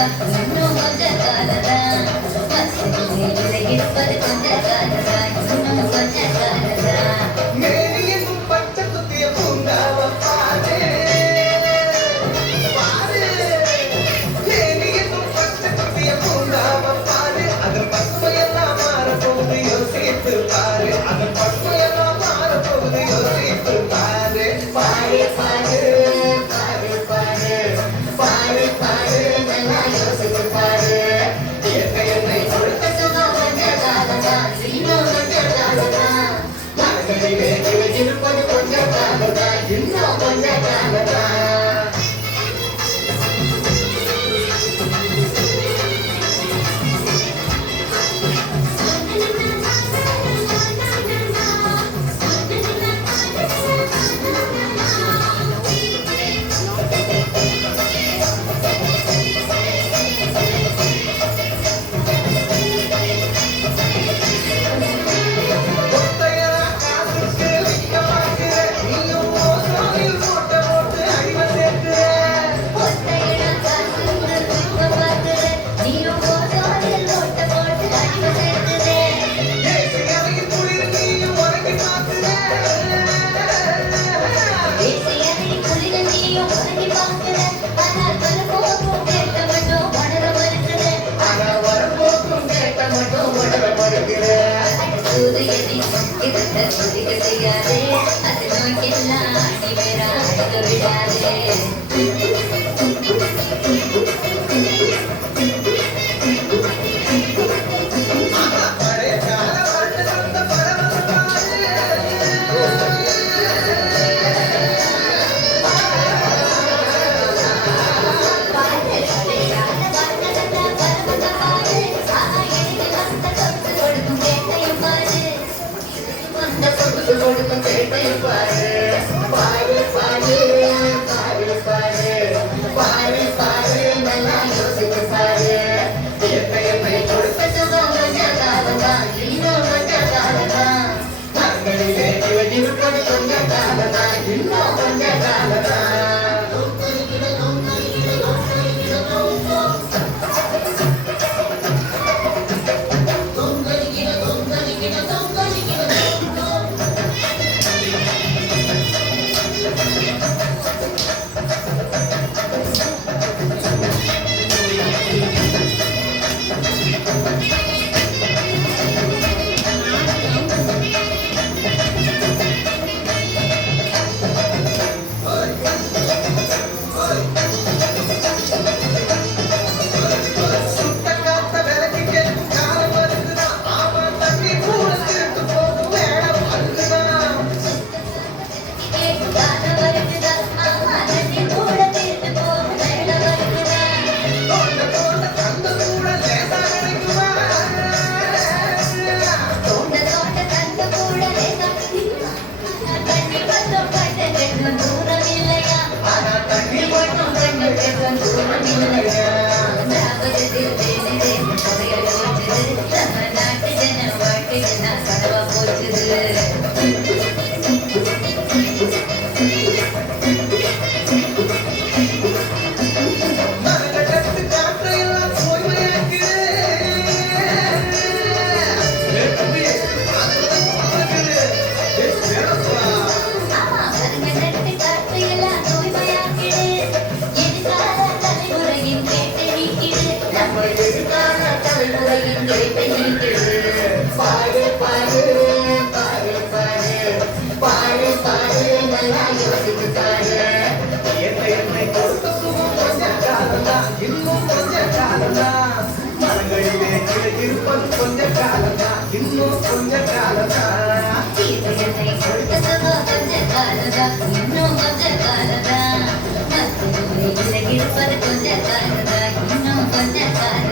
இன்னும் கொஞ்ச காலதா இருப்பது கொஞ்ச காலதா இன்னும் கொஞ்ச காலதா பச்சை குத்திய பூங்காவ பாரு பச்சை குத்திய பூங்காவ பாரு அதன் பசுமையெல்லாம் மாறப்போகுது யோசித்து பாரு அதன் பசுமையெல்லாம் மாறப்போகுது யோசித்து பாரு பாரு பாரு பாரு பாரு பாரு பாரு நல்லா யோசித்து பாரு இயற்கை என்னை கொடுத்த சுகம் கொஞ்ச காலதா இன்னும் கொஞ்ச காலதா மனங்களிலே இருப்பது கொஞ்ச காலதா இன்னும் கொஞ்ச காலதா செய்யாதே அது நோக்கெல்லாம் நீ வேற விடாதே கொடுக்கும் கேட்டையும் பாரு பாரு பாரு பாரு பாரு பாரு பாரு நல்லா யோசிச்சு பாரு என்னை கொடுத்த சுகம் கொஞ்ச காலதா இன்னும் கொஞ்ச காலதா மரங்களிலே இருப்பது கொஞ்ச காலதா இன்னும் கொஞ்ச காலதா பாரு பாரு பாரு பாரு பாரு பாரு நல்லா யோசிச்சு பாரு என்னை கொடுத்த சுகம் கொஞ்ச காலதா இன்னும் கொஞ்ச காலதா மரங்களிலே இருப்பது கொஞ்ச காலதா இன்னும் கொஞ்ச காலதா என்னை கொடுத்த சுகம் கொஞ்ச காலதா இன்னும் கொஞ்ச காலதா இருப்பது கொஞ்ச காலதா இன்னும் கொஞ்ச காலதா